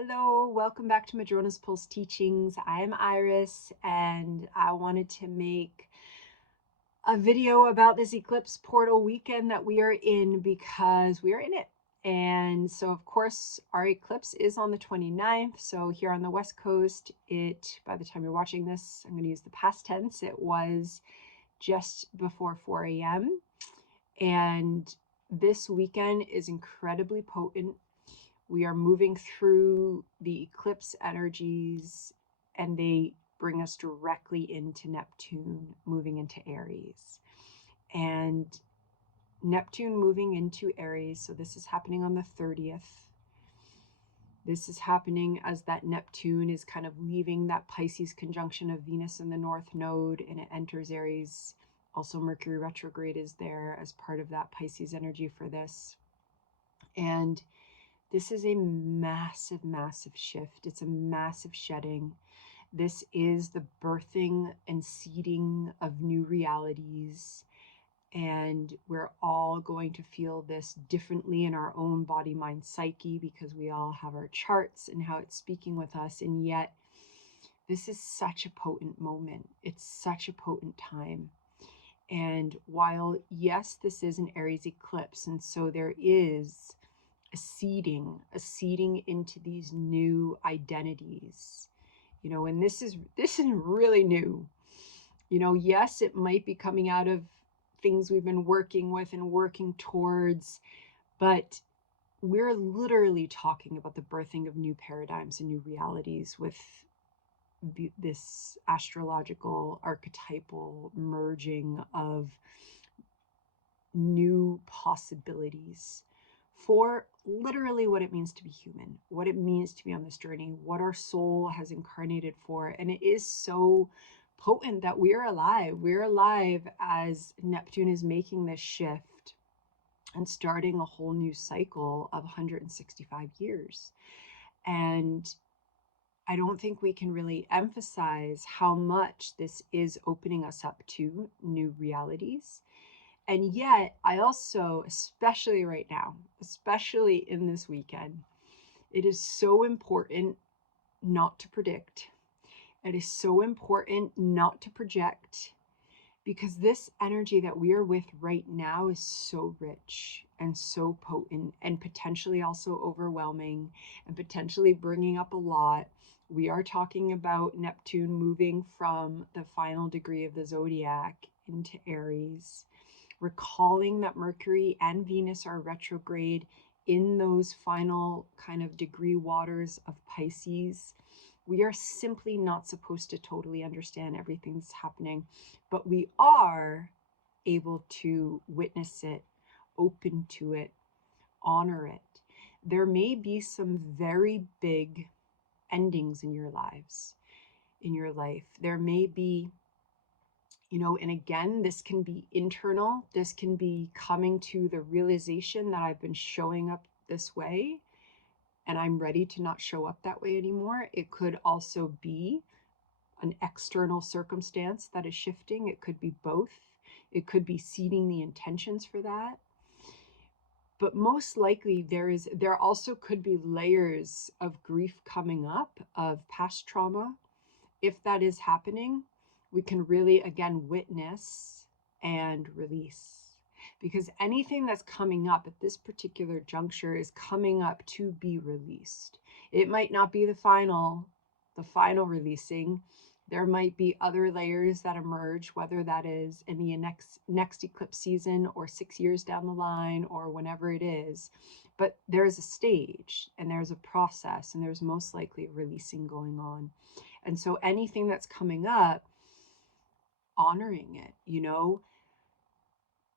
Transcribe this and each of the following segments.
Hello, welcome back to Madrona's Pulse Teachings. I am Iris, and I wanted to make a video about this eclipse portal weekend that we are in because we are in it. And so, of course, our eclipse is on the 29th. So here on the West Coast, by the time you're watching this, I'm going to use the past tense. It was just before 4 a.m. And this weekend is incredibly potent. We are moving through the eclipse energies, and they bring us directly into Neptune, moving into Aries. And Neptune moving into Aries, so this is happening on the 30th. This is happening as that Neptune is kind of leaving that Pisces conjunction of Venus in the North Node, and it enters Aries. Also, Mercury retrograde is there as part of that Pisces energy for this. And this is a massive, massive shift. It's a massive shedding. This is the birthing and seeding of new realities. And we're all going to feel this differently in our own body, mind, psyche, because we all have our charts and how it's speaking with us. And yet, this is such a potent moment. It's such a potent time. And while, yes, this is an Aries eclipse, and so there is a seeding into these new identities, and this is really new. Yes, it might be coming out of things we've been working with and working towards, but we're literally talking about the birthing of new paradigms and new realities with this astrological archetypal merging of new possibilities for literally what it means to be human, what it means to be on this journey, what our soul has incarnated for. And it is so potent that we're alive. We're alive as Neptune is making this shift and starting a whole new cycle of 165 years. And I don't think we can really emphasize how much this is opening us up to new realities. And yet, I also, especially right now, especially in this weekend, it is so important not to predict. It is so important not to project, because this energy that we are with right now is so rich and so potent and potentially also overwhelming and potentially bringing up a lot. We are talking about Neptune moving from the final degree of the zodiac into Aries, recalling that Mercury and Venus are retrograde in those final kind of degree waters of Pisces. We are simply not supposed to totally understand everything that's happening, but we are able to witness it, open to it, honor it. There may be some very big endings in your lives, in your life. There may be, and again, this can be internal. This can be coming to the realization that I've been showing up this way and I'm ready to not show up that way anymore. It could also be an external circumstance that is shifting. It could be both. It could be seeding the intentions for that. But most likely there also could be layers of grief coming up, of past trauma. If that is happening, we can really, again, witness and release. Because anything that's coming up at this particular juncture is coming up to be released. It might not be the final releasing. There might be other layers that emerge, whether that is in the next eclipse season or 6 years down the line or whenever it is. But there's a stage and there's a process, and there's most likely a releasing going on. And so anything that's coming up, honoring it,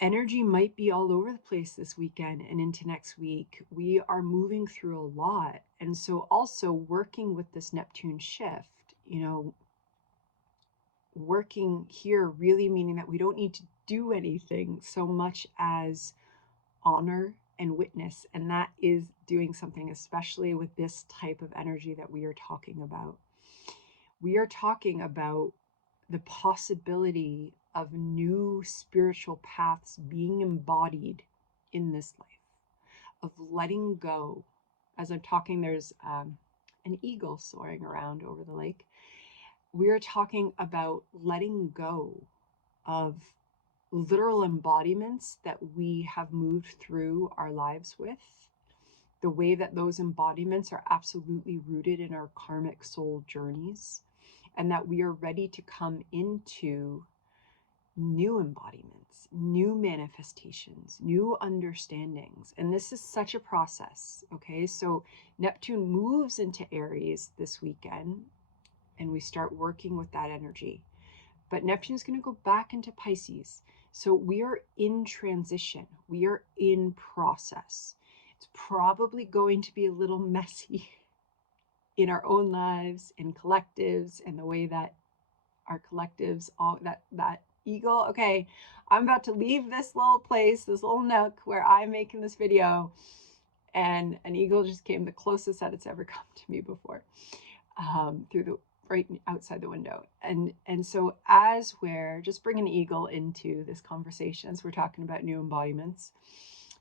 energy might be all over the place this weekend and into next week. We are moving through a lot. And so also working with this Neptune shift, working here really meaning that we don't need to do anything so much as honor and witness. And that is doing something, especially with this type of energy that we are talking about. We are talking about the possibility of new spiritual paths being embodied in this life, of letting go. As I'm talking, there's an eagle soaring around over the lake. We're talking about letting go of literal embodiments that we have moved through our lives with, the way that those embodiments are absolutely rooted in our karmic soul journeys, and that we are ready to come into new embodiments, new manifestations, new understandings. And this is such a process, okay? So Neptune moves into Aries this weekend, and we start working with that energy. But Neptune's going to go back into Pisces. So we are in transition. We are in process. It's probably going to be a little messy in our own lives, in collectives, and the way that our collectives, all that eagle. Okay, I'm about to leave this little place, this little nook where I'm making this video, and an eagle just came the closest that it's ever come to me before, through the right outside the window. And so as we're just bringing an eagle into this conversation, as we're talking about new embodiments,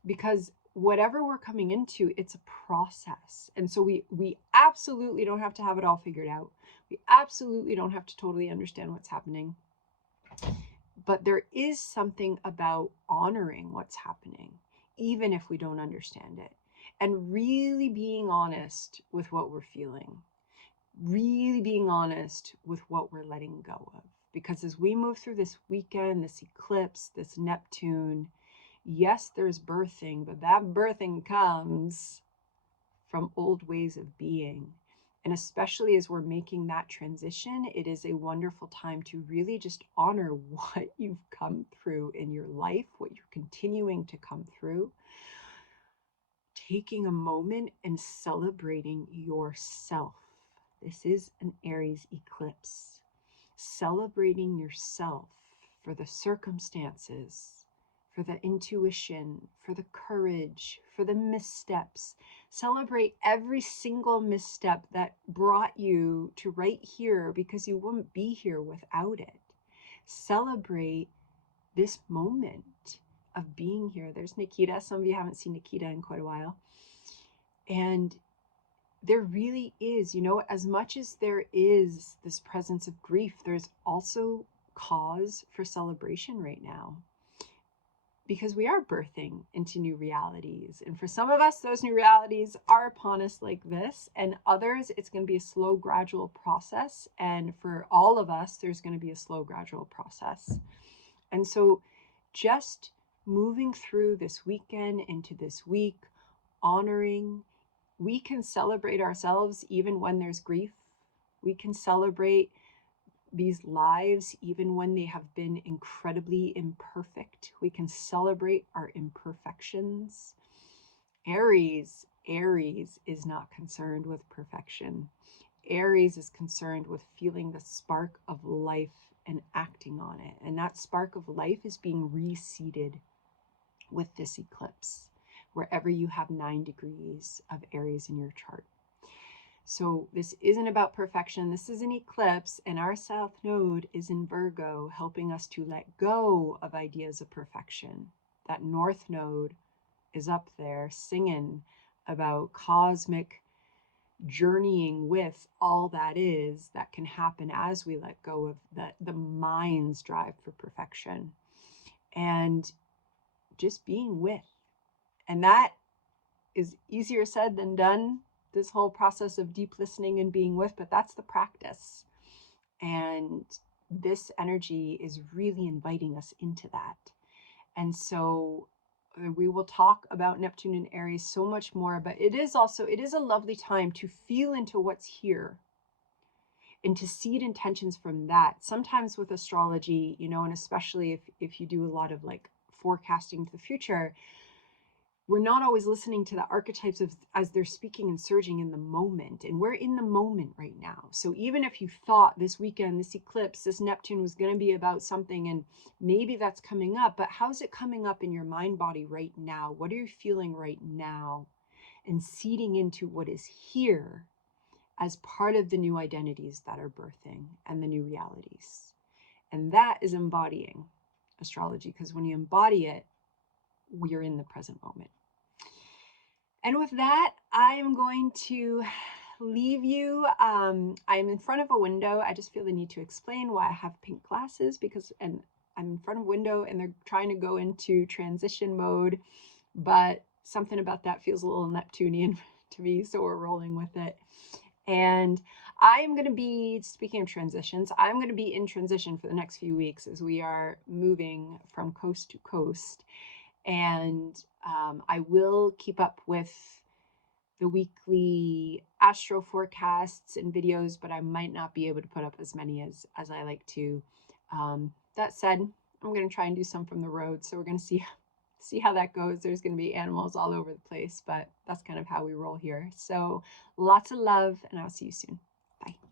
because whatever we're coming into, it's a process. And so we absolutely don't have to have it all figured out. We absolutely don't have to totally understand what's happening. But there is something about honoring what's happening, even if we don't understand it, and really being honest with what we're feeling, really being honest with what we're letting go of. Because as we move through this weekend, this eclipse, this Neptune, yes, there's birthing, but that birthing comes from old ways of being. And especially as we're making that transition, it is a wonderful time to really just honor what you've come through in your life, what you're continuing to come through. Taking a moment and celebrating yourself. This is an Aries eclipse. Celebrating yourself for the circumstances, for the intuition, for the courage, for the missteps. Celebrate every single misstep that brought you to right here, because you wouldn't be here without it. Celebrate this moment of being here. There's Nikita. Some of you haven't seen Nikita in quite a while. And there really is, as much as there is this presence of grief, there's also cause for celebration right now, because we are birthing into new realities. And for some of us, those new realities are upon us like this, and others, it's going to be a slow, gradual process. And for all of us, there's going to be a slow, gradual process. And so just moving through this weekend into this week, honoring. We can celebrate ourselves even when there's grief. We can celebrate these lives even when they have been incredibly imperfect. We can celebrate our imperfections. Aries is not concerned with perfection. Aries is concerned with feeling the spark of life and acting on it. And that spark of life is being reseeded with this eclipse, wherever you have 9 degrees of Aries in your chart. So this isn't about perfection. This is an eclipse, and our South Node is in Virgo, helping us to let go of ideas of perfection. That North Node is up there singing about cosmic journeying with all that is, that can happen as we let go of the mind's drive for perfection, and just being with. And that is easier said than done, this whole process of deep listening and being with, but that's the practice. And this energy is really inviting us into that. And so we will talk about Neptune and Aries so much more, but it is a lovely time to feel into what's here and to seed intentions from that. Sometimes with astrology, and especially if you do a lot of like forecasting to the future, we're not always listening to the archetypes as they're speaking and surging in the moment. And we're in the moment right now. So even if you thought this weekend, this eclipse, this Neptune was going to be about something, and maybe that's coming up, but how's it coming up in your mind body right now? What are you feeling right now? And seeding into what is here as part of the new identities that are birthing and the new realities. And that is embodying astrology, because when you embody it, we are in the present moment. And with that, I am going to leave you. I'm in front of a window. I just feel the need to explain why I have pink glasses, because I'm in front of a window and they're trying to go into transition mode, but something about that feels a little Neptunian to me, so we're rolling with it. And I'm going to be, speaking of transitions, I'm going to be in transition for the next few weeks as we are moving from coast to coast. And I will keep up with the weekly astro forecasts and videos, but I might not be able to put up as many as I like to. That said, I'm going to try and do some from the road, so we're going to see how that goes. There's going to be animals all over the place, but that's kind of how we roll here. So lots of love, and I'll see you soon. Bye.